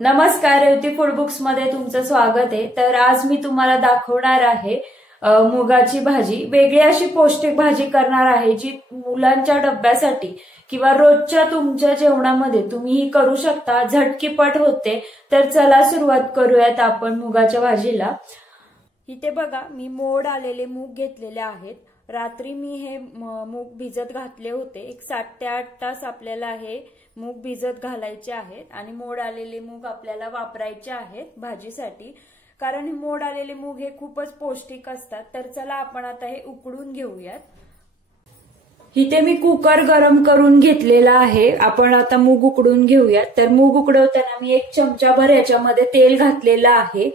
नमस्कार, Revati food books मध्ये तुमचं स्वागत आहे। तर आज मी तुम्हाला दाखवणार आहे मुगाची भाजी। वेगळी अशी पौष्टिक भाजी करणार आहे जी मुलांच्या डब्यासाठी किंवा रोजच्या तुमच्या जेवणामध्ये तुम्ही ही करू शकता, झटकीपट होते। तर चला सुरुवात करूयात आपण मुगाच्या भाजीला। इथे बघा, मी मोड आलेले मूग घेतलेले आहेत। रात्री मी हे मूग भिजत घातले होते। एक 7 ते 8 तास आपल्याला हे मूग भिजत घालायचे आहेत आणि मोड आलेले मूग आपल्याला वापरायचे आहेत भाजीसाठी, कारण मोड आलेले मूग हे खूपच पौष्टिक असतात। तर चला आपण आता हे उकडून घेऊयात। इथे मी कुकर गरम करून घेतलेला आहे। आपण आता मूग उकडून घेऊयात। तर मूग उकडवताना मी 1 चमचाभर याच्यामध्ये तेल घातलेलं आहे।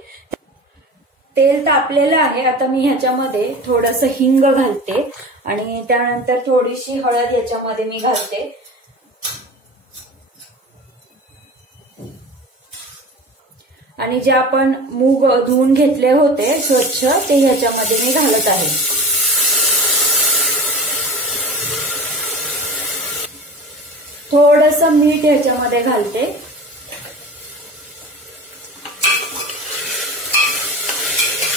तेल तापलेलं आहे। आता मी ह्याच्यामध्ये थोडंसं हिंग घालते आणि त्यानंतर थोडीशी हळद याच्यामध्ये मी घालते। आणि जे आपण मूग धुवून घेतले होते स्वच्छ, ते ह्याच्यामध्ये मी घालत आहे। थोडंसं मीठ ह्याच्यामध्ये घालते।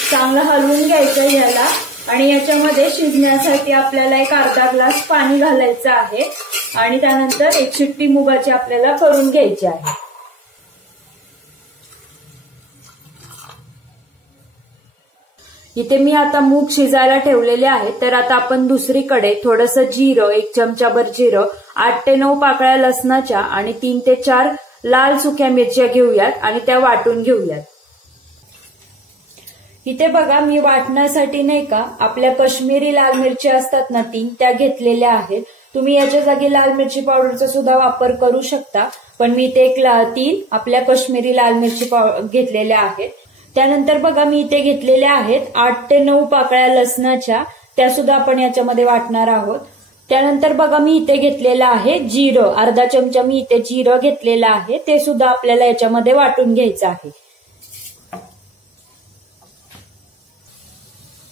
चांगलं हलवून घ्यायचं याला आणि याच्यामध्ये शिजण्यासाठी आपल्याला एक अर्धा ग्लास पाणी घालायचं आहे आणि त्यानंतर 1 शिट्टी मुगाची आपल्याला करून घ्यायची आहे। इथे मी आता मूग शिजायला ठेवलेले आहे। तर आता आपण दुसरीकडे थोडंसं जिरं, 1 चमचाभर जिरं, 8 ते 9 पाकळ्या लसणाच्या आणि 3 ते 4 लाल सुक्या मिरच्या घेऊयात आणि त्या वाटून घेऊयात। इथे बघा, मी वाटण्यासाठी नाही का आपल्या काश्मीरी लाल मिरच्या असतात ना 3, त्या घेतलेल्या आहेत। तुम्ही याच्या जागी लाल मिरची पावडरचा सुद्धा वापर करू शकता, पण मी ते 3 आपल्या काश्मीरी लाल मिरची घेतलेल्या आहेत। त्यानंतर बघा, मी इथे घेतलेल्या आहेत 8 ते 9 पाकळ्या लसणाच्या, त्या सुद्धा आपण याच्यामध्ये वाटणार आहोत। त्यानंतर बघा, मी इथे घेतलेलं आहे जिरं, अर्धा चमचा मी इथे जिरं घेतलेलं आहे, ते सुद्धा आपल्याला याच्यामध्ये वाटून घ्यायचं आहे।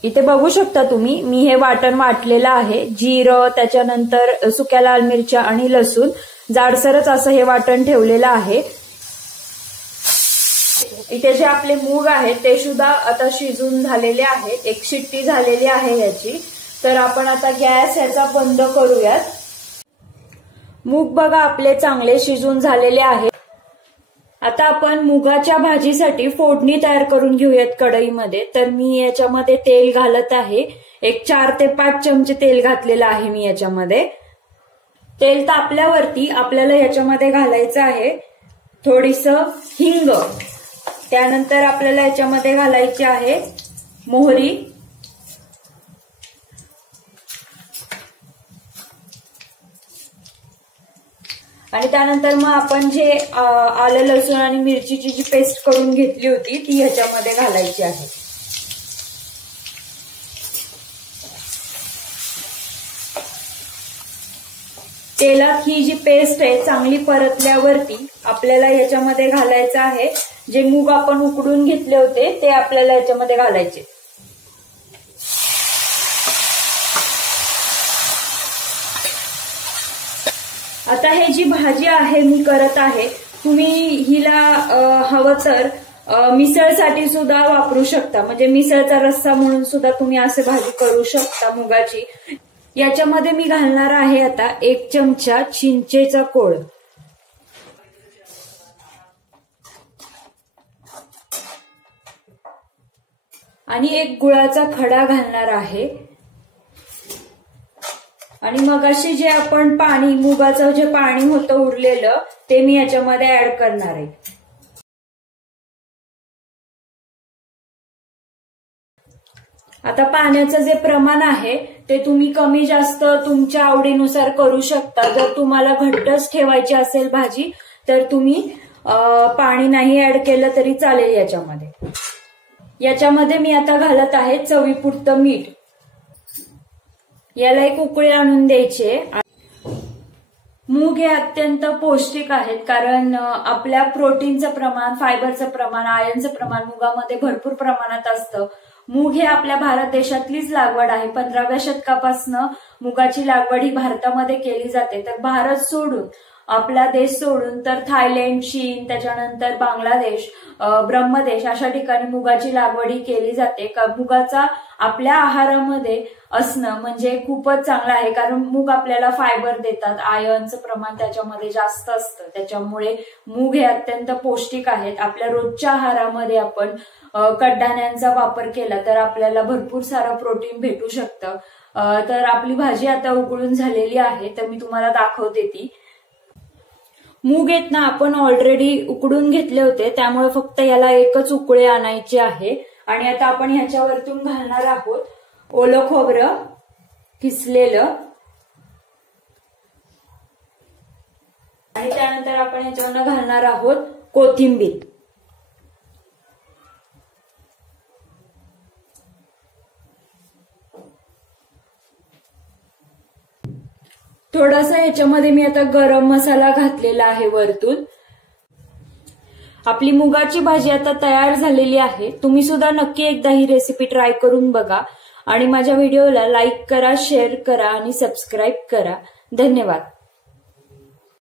इथे बघू शकता तुम्ही, मी हे वाटण वाटलेलं आहे। जिरं, त्याच्यानंतर सुक्या लाल मिरच्या आणि लसूण, जाडसरच असं हे वाटण ठेवलेलं आहे। इथे जे आपले मूग आहेत ते सुद्धा आता शिजून झालेले आहेत। 1 शिट्टी झालेली आहे याची। तर आपण आता गॅस याचा बंद करूयात। मूग बघा आपले चांगले शिजून झालेले आहेत। आता आपण मुगाच्या भाजीसाठी फोडणी तयार करून घेऊयात कढईमध्ये। तर मी याच्यामध्ये तेल घालत आहे। एक 4 ते 5 चमचे तेल घातलेलं आहे मी याच्यामध्ये। तेल तापल्यावरती आपल्याला याच्यामध्ये घालायचं आहे थोडीसं हिंग, त्यानंतर आपल्याला याच्यामध्ये घालायची आहे मोहरी, आणि त्यानंतर मग आपण जे आलं लसूण आणि मिरचीची जी पेस्ट करून घेतली होती ती ह्याच्यामध्ये घालायची आहे। तेलात ही जी पेस्ट आहे चांगली परतल्यावरती आपल्याला याच्यामध्ये घालायचं आहे जे मूग आपण उकडून घेतले होते ते आपल्याला याच्यामध्ये घालायचे। आता हे जी भाजी आहे मी करत आहे, तुम्ही हिला हवं तर मिसळसाठी सुद्धा वापरू शकता, म्हणजे मिसळचा रस्सा म्हणून सुद्धा तुम्ही असं भाजी करू शकता मुगाची। याच्यामध्ये मी घालणार आहे आता 1 चमचा चिंचेचा कोळ आणि 1 गुळाचा खडा घालणार आहे। आणि मगाशी जे आपण पाणी, मुगाचं जे पाणी होतं उरलेलं, ते मी याच्यामध्ये ऍड करणार आहे। आता पाण्याचं जे प्रमाण आहे ते तुम्ही कमी जास्त तुमच्या आवडीनुसार करू शकता। जर तुम्हाला घट्टच ठेवायची असेल भाजी तर तुम्ही पाणी नाही ऍड केलं तरी चालेल याच्यामध्ये। याच्यामध्ये मी आता घालत आहे चवीपुरतं मीठ। याला 1 उकळी आणून द्यायची। मूग हे अत्यंत पौष्टिक आहेत, कारण आपल्या प्रोटीनचं प्रमाण, फायबरचं प्रमाण, आयर्नचं प्रमाण मुगामध्ये भरपूर प्रमाणात असतं। मूग हे आपल्या भारत देशातलीच लागवड आहे। 15व्या शतकापासून मुगाची लागवड ही भारतामध्ये केली जाते। तर भारत सोडून आपला देश सोडून तर थायलंड, चीन, त्याच्यानंतर बांगलादेश, ब्रह्मदेश अशा ठिकाणी मुगाची लागवडी केली जाते. मुगाचा आपल्या आहारामध्ये असणं म्हणजे खूपच चांगलं आहे, कारण मूग आपल्याला फायबर देतात, आयर्नचं प्रमाण त्याच्यामध्ये जास्त असतं, त्याच्यामुळे मूग हे अत्यंत पौष्टिक आहेत. आपल्या रोजच्या आहारामध्ये आपण कडधान्यांचा वापर केला तर आपल्याला भरपूर सारं प्रोटीन भेटू शकतं. तर आपली भाजी आता उकळून झालेली आहे, तर मी तुम्हाला दाखवते ती. मूग आहेत ना आपण ऑलरेडी उकडून घेतले होते, त्यामुळे फक्त याला एकच उकळी आणायची आहे. आणि आता आपण ह्याच्यावरतून घालणार आहोत ओलं खोबरं किसलेलं, आणि त्यानंतर आपण ह्याच्यावर घालणार आहोत कोथिंबीर. थोडासा ह्याच्यामध्ये मी आता गरम मसाला घातलेला आहे वरतून. आपली मुगाची भाजी आता तयार झालेली आहे. तुम्ही सुद्धा नक्की एकदा ही रेसिपी ट्राय करून बघा आणि माझ्या व्हिडिओला लाईक करा, शेअर करा आणि सबस्क्राईब करा. धन्यवाद.